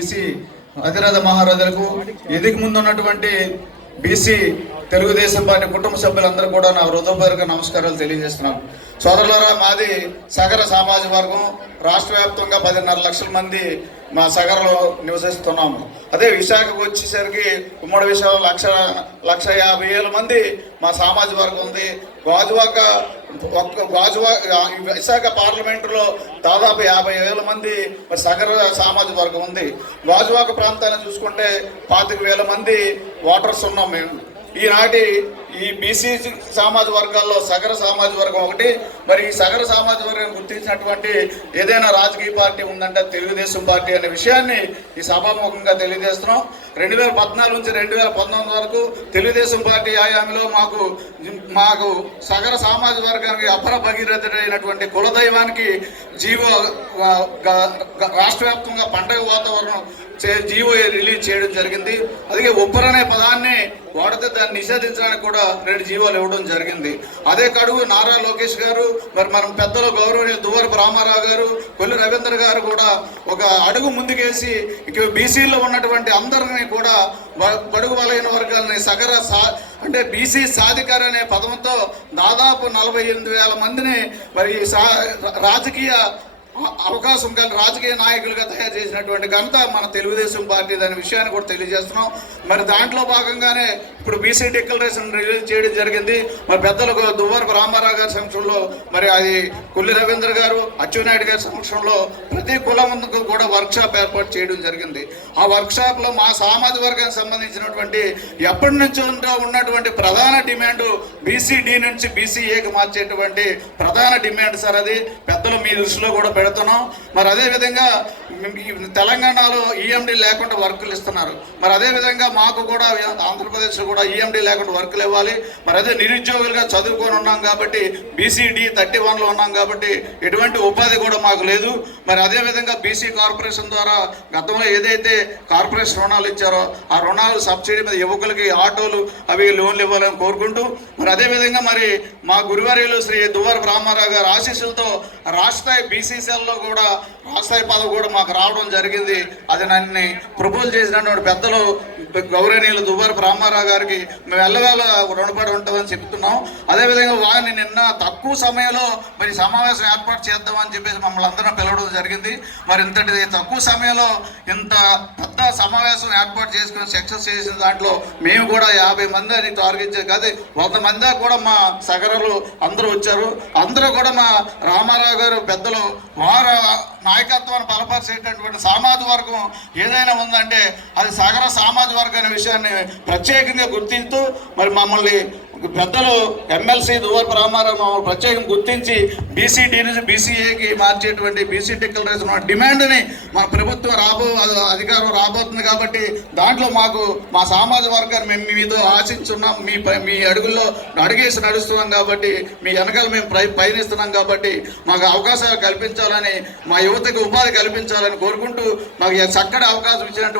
BC అధిరాధ మహారాజులకు ఎదిగి ముందున్నటువంటి BC Telugu Desam party కుటుంబ సభ్యులందరూ కూడా నా హృదయపూర్వక నమస్కారాలు తెలియజేస్తున్నాను. సోదరులారా, మాది సగర సామాజిక వర్గం. రాష్ట్ర వ్యాప్తంగా 10.5 లక్షల మంది మా సగరలో నివసిస్తున్నాము. అదే విశాఖకు వచ్చేసరికి ఉమ్మడి విశాఖ 1,50,000 మంది మా సామాజిక వర్గం ఉంది. విశాఖ పార్లమెంటులో దాదాపు 50,000 మంది సగర సామాజిక వర్గం ఉంది. గాజువాక ప్రాంతాన్ని చూసుకుంటే 25,000 మంది ఓటర్స్ ఉన్నాం మేము. ఈనాటి ఈ బీసీ సామాజిక వర్గాల్లో సగర సామాజిక వర్గం ఒకటి. మరి ఈ సగర సామాజిక వర్గం గుర్తించినటువంటి ఏదైనా రాజకీయ పార్టీ ఉందంటే తెలుగుదేశం పార్టీ అనే విషయాన్ని ఈ సభాముఖంగా తెలియజేస్తున్నాం. 2014 నుంచి 2019 వరకు తెలుగుదేశం పార్టీ హయాంలో మాకు సగర సామాజిక వర్గానికి అపర భగీరథుడైనటువంటి కులదైవానికి జీవో రాష్ట్ర వ్యాప్తంగా పండగ వాతావరణం జీవో రిలీజ్ చేయడం జరిగింది. అలాగే ఉప్పరనే పదాన్ని వాడితే దాన్ని నిషేధించడానికి కూడా 2 జీవోలు ఇవ్వడం జరిగింది. అదే కడుగు నారా లోకేష్ గారు, మరి మనం పెద్దలు గౌరవనీయ దువ్వరపు రామారావు గారు, కొల్లి రవీంద్ర గారు కూడా ఒక అడుగు ముందుకేసి ఇక బీసీలో ఉన్నటువంటి అందరినీ కూడా బడుగు బలహీన వర్గాలని అంటే బీసీ సాధికార అనే పదంతో దాదాపు 48,000 మందిని మరి రాజకీయ అవకాశం కలిగి రాజకీయ నాయకులుగా తయారు చేసినటువంటి ఘనత మన తెలుగుదేశం పార్టీ అనే విషయాన్ని కూడా తెలియజేస్తున్నాం. మరి దాంట్లో భాగంగానే ఇప్పుడు బీసీ డిక్లరేషన్ రిలీజ్ చేయడం జరిగింది. మరి పెద్దలకు దువ్వరపు రామారావు గారి సమక్షంలో, మరి అది కొల్లి రవీంద్ర గారు, అచ్చెన్నాయుడు గారి సమక్షంలో ప్రతి కులమందుకు కూడా వర్క్షాప్ ఏర్పాటు చేయడం జరిగింది. ఆ వర్క్షాప్లో మా సామాజిక వర్గానికి సంబంధించినటువంటి ఎప్పటి నుంచో ఉన్నటువంటి ప్రధాన డిమాండ్ బీసీడీ నుంచి బీసీఏకి మార్చేటువంటి ప్రధాన డిమాండ్ సార్. అది పెద్దలు మీ దృష్టిలో కూడా పెడుతున్నాం. మరి అదేవిధంగా తెలంగాణలో ఈఎండి లేకుండా వర్కులు ఇస్తున్నారు. మరి అదేవిధంగా మాకు కూడా ఆంధ్రప్రదేశ్లో కూడా ఈఎండి లేకుండా వర్కులు ఇవ్వాలి. మరి అదే నిరుద్యోగులుగా చదువుకొని ఉన్నాం కాబట్టి బీసీడీ 31లో ఉన్నాం కాబట్టి ఎటువంటి ఉపాధి కూడా మాకు లేదు. మరి అదేవిధంగా బీసీ కార్పొరేషన్ ద్వారా గతంలో ఏదైతే కార్పొరేషన్ రుణాలు ఇచ్చారో ఆ రుణాలు సబ్సిడీ మీద యువకులకి ఆటోలు అవి లోన్లు ఇవ్వాలని కోరుకుంటూ, మరి అదేవిధంగా మరి మా గురువార్యులు శ్రీ దువ్వరపు రామారావు గారి ఆశీస్సులతో రాష్ట్రస్థాయి బీసీ సెల్లో కూడా రాష్ట్రస్థాయి పదవి కూడా మాకు రావడం జరిగింది. అది నన్ను ప్రపోజ్ చేసినటువంటి పెద్దలు గౌరవనీయులు దువ్వరపు రామారావు గారికి మేము ఎల్లవేళ రుణపడి ఉంటామని చెప్తున్నాం. అదేవిధంగా వారిని నిన్న తక్కువ సమయంలో మరి సమావేశం ఏర్పాటు చేద్దామని చెప్పేసి మమ్మల్ని అందరం పిలవడం జరిగింది. మరి ఇంతటి తక్కువ సమయంలో ఇంత పెద్ద సమావేశం ఏర్పాటు చేసుకుని సక్సెస్ చేసిన దాంట్లో మేము కూడా 50 మందిని టార్గెట్ చేసి కాదు 100 మంది కూడా మా సగరలు అందరూ వచ్చారు. అందరూ కూడా మా రామారావు గారు పెద్దలు వారు నాయకత్వాన్ని బలపరిచేటటువంటి సామాజిక వర్గం ఏదైనా ఉందంటే అది సగర సామాజిక వర్గం అనే విషయాన్ని ప్రత్యేకంగా గుర్తిస్తూ మరి మమ్మల్ని పెద్దలు ఎమ్మెల్సీ దువ్వరపు రామారావు మమ్మల్ని ప్రత్యేకంగా గుర్తించి బీసీడీ నుంచి బీసీఏకి మార్చేటువంటి బీసీ డిక్లరేషన్ డిమాండ్ని మన ప్రభుత్వం అధికారం రాబోతుంది. కాబట్టి దాంట్లో మా సామాజిక వర్గాన్ని మేము మీతో ఆశించున్నాం. మీ అడుగుల్లో అడుగేసి నడుస్తున్నాం కాబట్టి మీ వెనకాల మేము పయనిస్తున్నాం కాబట్టి మాకు అవకాశాలు కల్పించాలని, మా యువతకు ఉపాధి కల్పించాలని కోరుకుంటూ మాకు చక్కటి అవకాశం ఇచ్చినటువంటి